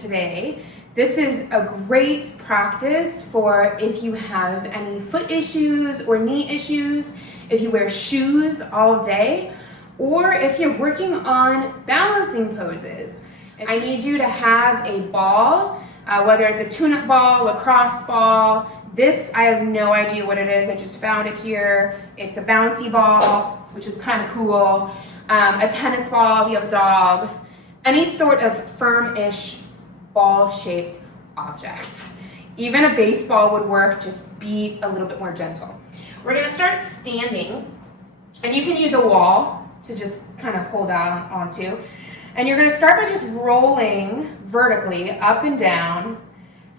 today. This is a great practice for if you have any foot issues or knee issues, if you wear shoes all day, or if you're working on balancing poses. I need you to have a ball, whether it's a tune-up ball, lacrosse ball. This, I have no idea what it is. I just found it here. It's a bouncy ball, which is kind of cool. A tennis ball if you have a dog. Any sort of firm-ish ball-shaped object. Even a baseball would work, just be a little bit more gentle. We're gonna start standing, and you can use a wall to just kind of hold out onto. And you're gonna start by just rolling vertically up and down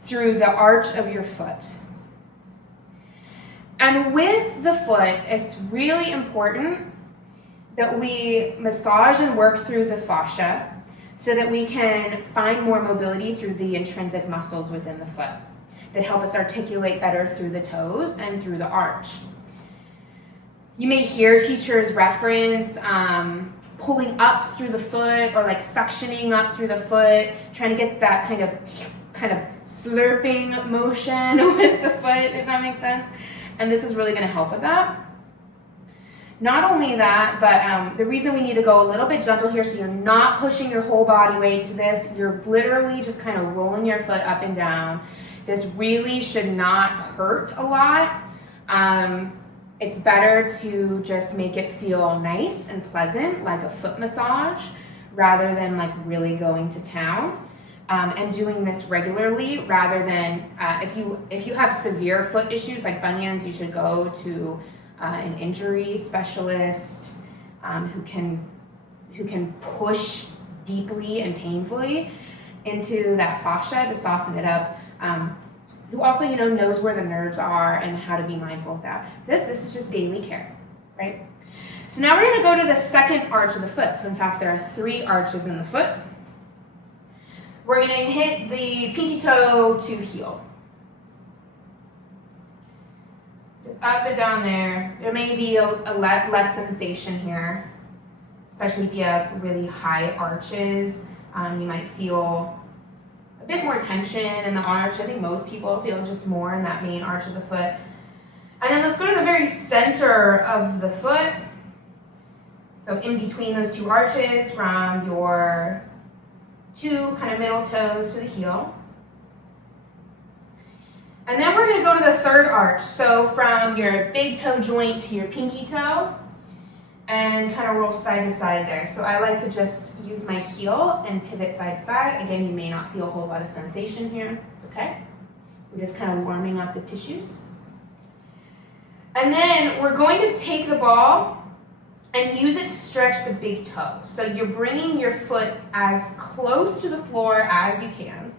through the arch of your foot. And with the foot, it's really important that we massage and work through the fascia so that we can find more mobility through the intrinsic muscles within the foot that help us articulate better through the toes and through the arch. You may hear teachers reference pulling up through the foot or like suctioning up through the foot, trying to get that kind of slurping motion with the foot, if that makes sense. And this is really going to help with that. Not only that, but the reason we need to go a little bit gentle here, so you're not pushing your whole body weight into this, you're literally just kind of rolling your foot up and down. This really should not hurt a lot. It's better to just make it feel nice and pleasant, like a foot massage, rather than like really going to town. And doing this regularly, rather than if you have severe foot issues like bunions, you should go to an injury specialist who can push deeply and painfully into that fascia to soften it up. Who also knows where the nerves are and how to be mindful of that. This is just daily care, right? So now we're going to go to the second arch of the foot. In fact, there are 3 arches in the foot. We're going to hit the pinky toe to heel. Just up and down there. There may be a less sensation here, especially if you have really high arches. You might feel a bit more tension in the arch. I think most people feel just more in that main arch of the foot. And then let's go to the very center of the foot. So in between those 2 arches, from your 2 kind of middle toes to the heel. And then we're going to go to the third arch. So from your big toe joint to your pinky toe, and kind of roll side to side there. So I like to just use my heel and pivot side to side. Again, you may not feel a whole lot of sensation here. It's okay. We're just kind of warming up the tissues. And then we're going to take the ball and use it to stretch the big toe. So you're bringing your foot as close to the floor as you can.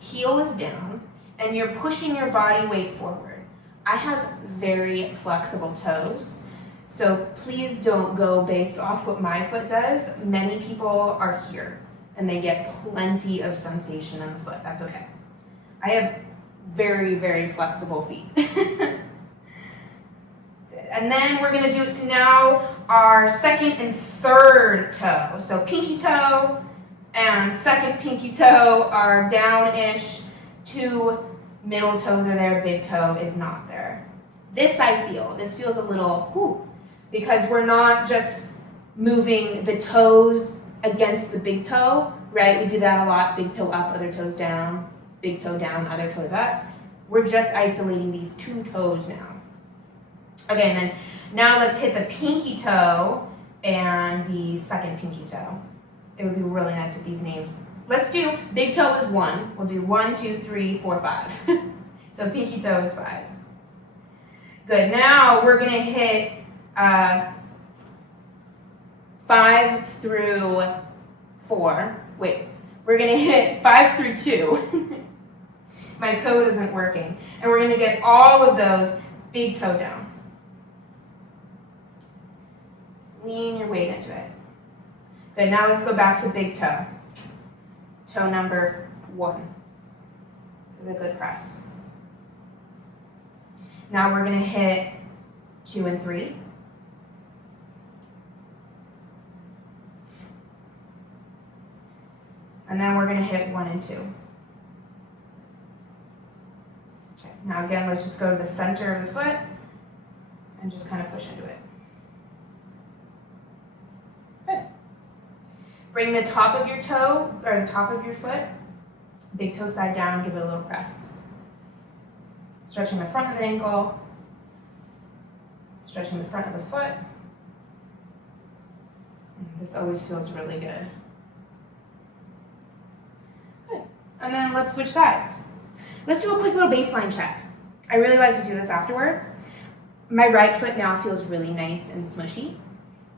Heel is down, and you're pushing your body weight forward. I have very flexible toes, so please don't go based off what my foot does. Many people are here, and they get plenty of sensation in the foot. That's okay. I have very, very flexible feet. And then we're going to do it to now our second and third toe. So pinky toe and second pinky toe are down-ish. 2 middle toes are there, big toe is not there. This feels a little whoo, because we're not just moving the toes against the big toe, right? We do that a lot, big toe up, other toes down, big toe down, other toes up. We're just isolating these 2 toes now. Okay, and then now let's hit the pinky toe and the second pinky toe. It would be really nice if these names. Let's do big toe is 1. We'll do 1, 2, 3, 4, 5. So pinky toe is 5. Good. Now we're gonna hit 5 through 4. Wait, we're gonna hit 5 through 2. My code isn't working, and we're gonna get all of those big toe down. Lean your weight into it. Good, now let's go back to big toe. Toe number 1. Give it a good press. Now we're going to hit 2 and 3. And then we're going to hit 1 and 2. Okay, now again, let's just go to the center of the foot and just kind of push into it. Good. Bring the top of your toe, or the top of your foot, big toe side down, give it a little press. Stretching the front of the ankle, stretching the front of the foot. This always feels really good. Good. And then let's switch sides. Let's do a quick little baseline check. I really like to do this afterwards. My right foot now feels really nice and smushy.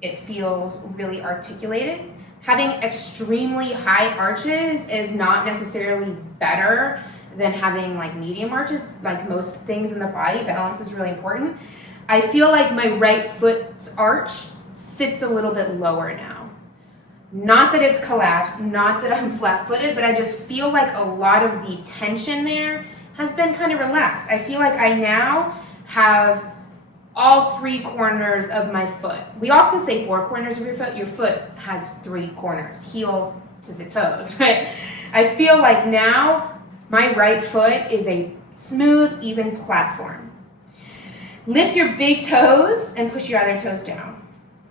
It feels really articulated. Having extremely high arches is not necessarily better than having like medium arches. Like most things in the body, balance is really important. I feel like my right foot's arch sits a little bit lower now. Not that it's collapsed, not that I'm flat-footed, but I just feel like a lot of the tension there has been kind of relaxed. I feel like I now have all 3 corners of my foot. We often say 4 corners of your foot. Your foot has 3 corners, heel to the toes, right? I feel like now my right foot is a smooth, even platform. Lift your big toes and push your other toes down.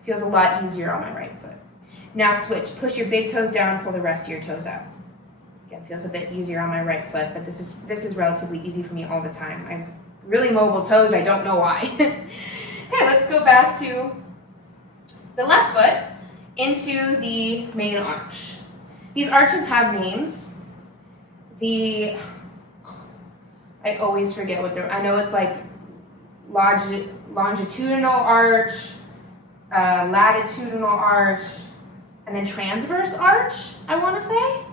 Feels a lot easier on my right foot. Now switch, push your big toes down, pull the rest of your toes out. Again, feels a bit easier on my right foot, but this is relatively easy for me all the time. I have really mobile toes, I don't know why. Okay, let's go back to the left foot into the main arch. These arches have names. I always forget what they're, I know it's like longitudinal arch, latitudinal arch, and then transverse arch, I want to say.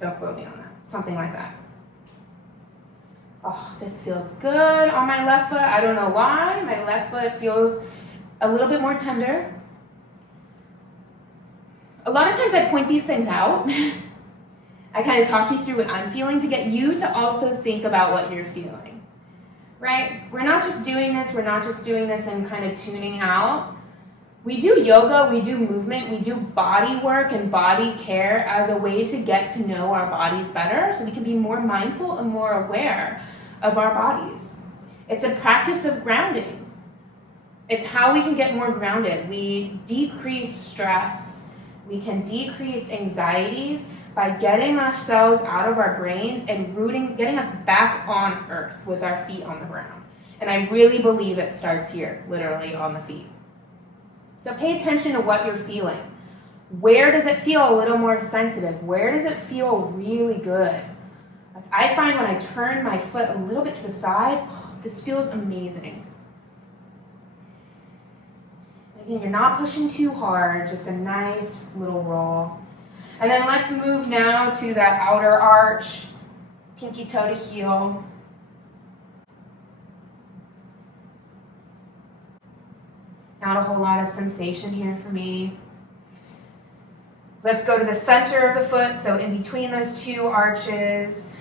Don't quote me on that. Something like that. Oh, this feels good on my left foot. I don't know why. My left foot feels a little bit more tender. A lot of times I point these things out. I kind of talk you through what I'm feeling to get you to also think about what you're feeling, right? We're not just doing this and kind of tuning out. We do yoga, we do movement, we do body work and body care as a way to get to know our bodies better so we can be more mindful and more aware of our bodies. It's a practice of grounding. It's how we can get more grounded. We decrease stress, we can decrease anxieties by getting ourselves out of our brains and getting us back on earth with our feet on the ground. And I really believe it starts here, literally on the feet. So pay attention to what you're feeling. Where does it feel a little more sensitive? Where does it feel really good? Like I find when I turn my foot a little bit to the side, this feels amazing. Again, you're not pushing too hard, just a nice little roll. And then let's move now to that outer arch, pinky toe to heel. Not a whole lot of sensation here for me. Let's go to the center of the foot, so in between those 2 arches.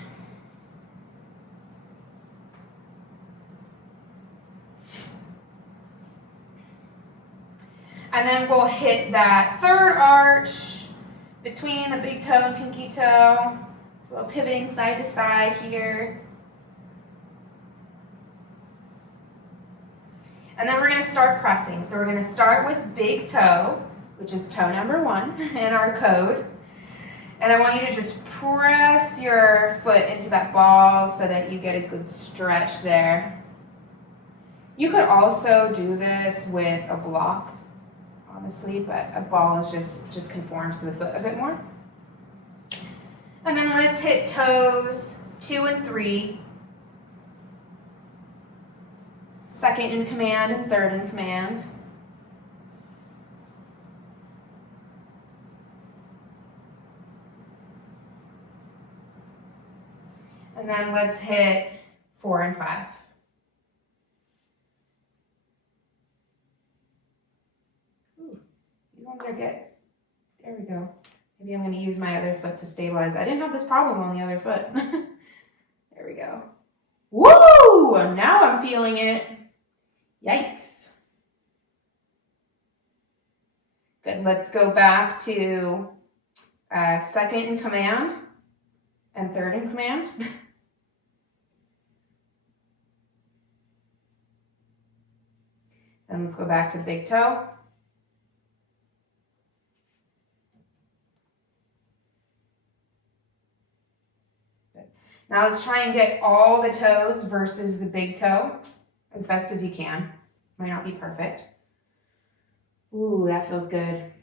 And then we'll hit that 3rd arch between the big toe and pinky toe. So a little pivoting side to side here. And then we're going to start pressing. So we're going to start with big toe, which is toe number 1 in our code. And I want you to just press your foot into that ball so that you get a good stretch there. You could also do this with a block, honestly, but a ball is just conforms to the foot a bit more. And then let's hit toes 2 and 3. 2nd in command and 3rd in command. And then let's hit 4 and 5. Ooh, these ones are good. There we go. Maybe I'm going to use my other foot to stabilize. I didn't have this problem on the other foot. There we go. Woo! Now I'm feeling it. Yikes. Good, let's go back to second in command and third in command. And let's go back to big toe. Good. Now let's try and get all the toes versus the big toe as best as you can. Might not be perfect. Ooh, that feels good.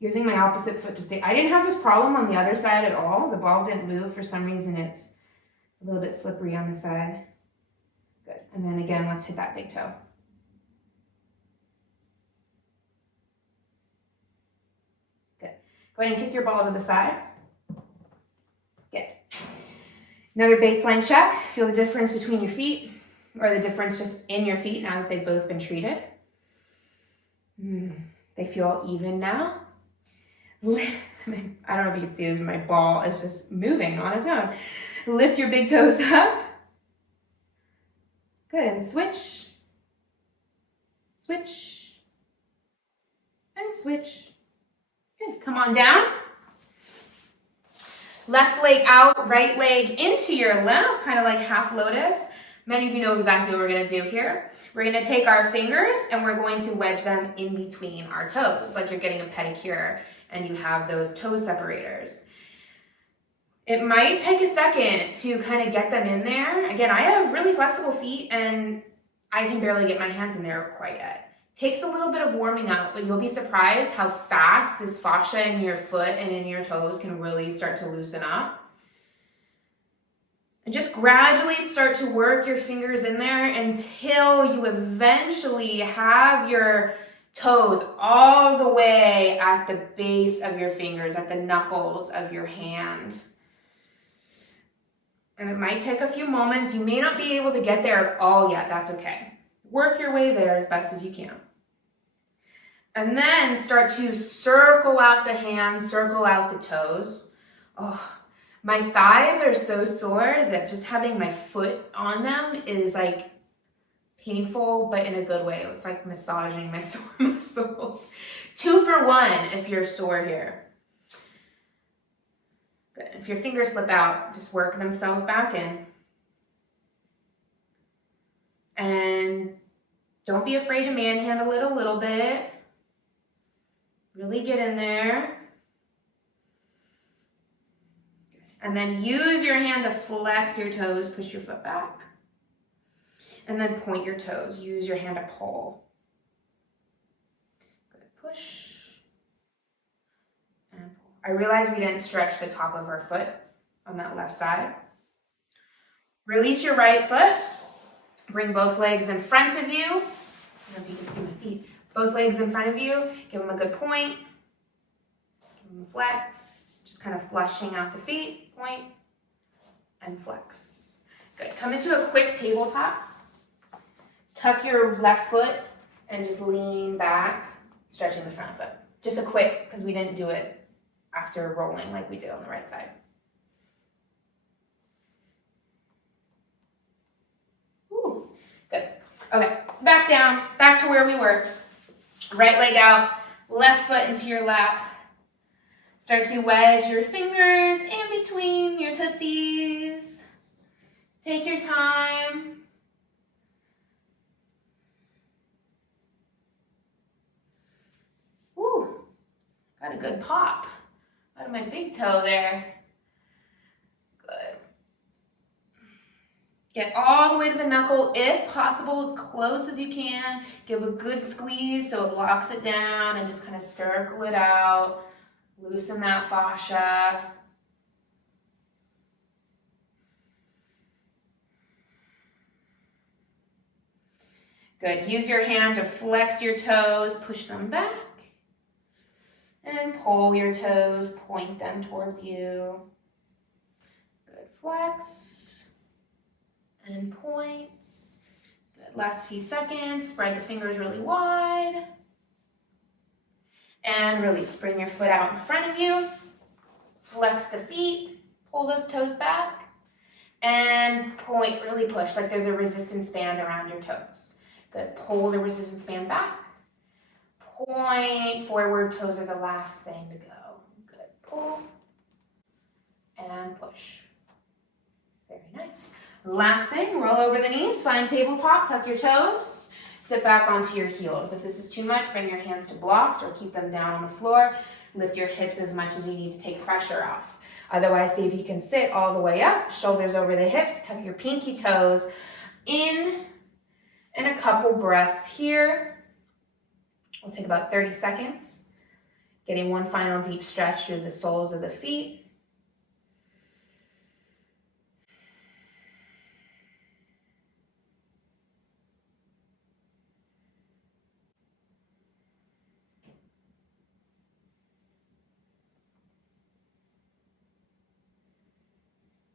Using my opposite foot to stay. I didn't have this problem on the other side at all. The ball didn't move. For some reason, it's a little bit slippery on the side. Good. And then again, let's hit that big toe. Good. Go ahead and kick your ball to the side. Good. Another baseline check. Feel the difference between your feet, or the difference just in your feet now that they've both been treated. They feel even now. I don't know if you can see this, my ball is just moving on its own. Lift your big toes up. Good, and switch. Switch. And switch. Good, come on down. Left leg out, right leg into your lap, kind of like half lotus. Many of you know exactly what we're gonna do here. We're gonna take our fingers and we're going to wedge them in between our toes, like you're getting a pedicure and you have those toe separators. It might take a second to kind of get them in there. Again, I have really flexible feet and I can barely get my hands in there quite yet. Takes a little bit of warming up, but you'll be surprised how fast this fascia in your foot and in your toes can really start to loosen up. And just gradually start to work your fingers in there until you eventually have your toes all the way at the base of your fingers, at the knuckles of your hand. And it might take a few moments. You may not be able to get there at all yet. That's okay. Work your way there as best as you can. And then start to circle out the hands, circle out the toes. Oh, my thighs are so sore that just having my foot on them is like painful, but in a good way. It's like massaging my sore muscles. 2 for 1 if you're sore here. Good. If your fingers slip out, just work themselves back in. And don't be afraid to manhandle it a little bit. Really get in there. And then use your hand to flex your toes, push your foot back. And then point your toes. Use your hand to pull. Good. Push. And pull. I realize we didn't stretch the top of our foot on that left side. Release your right foot. Bring both legs in front of you. I don't know if you can see my feet. Both legs in front of you. Give them a good point. Give them a flex. Kind of flushing out the feet, point, and flex. Good. Come into a quick tabletop. Tuck your left foot and just lean back, stretching the front foot. Just a quick, because we didn't do it after rolling like we did on the right side. Ooh, good. Okay, back down, back to where we were. Right leg out, left foot into your lap. Start to wedge your fingers in between your tootsies. Take your time. Woo, got a good pop out of my big toe there. Good. Get all the way to the knuckle, if possible, as close as you can. Give a good squeeze so it locks it down and just kind of circle it out. Loosen that fascia. Good. Use your hand to flex your toes, push them back, and pull your toes, point them towards you. Good. Flex and point. Good. Last few seconds. Spread the fingers really wide. And release. Bring your foot out in front of you. Flex the feet. Pull those toes back. And point, really push, like there's a resistance band around your toes. Good. Pull the resistance band back. Point forward. Toes are the last thing to go. Good. Pull and push. Very nice. Last thing, roll over the knees, find tabletop, tuck your toes, sit back onto your heels. If this is too much, bring your hands to blocks or keep them down on the floor. Lift your hips as much as you need to take pressure off. Otherwise, see if you can sit all the way up, shoulders over the hips, tuck your pinky toes in, and a couple breaths here. We'll take about 30 seconds, getting one final deep stretch through the soles of the feet.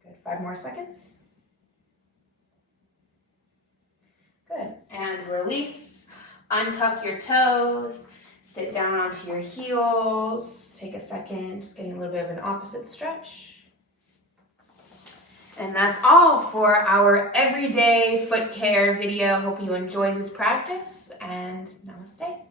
Good, 5 more seconds. Good, and release. Untuck your toes, sit down onto your heels. Take a second, just getting a little bit of an opposite stretch. And that's all for our everyday foot care video. Hope you enjoy this practice, and namaste.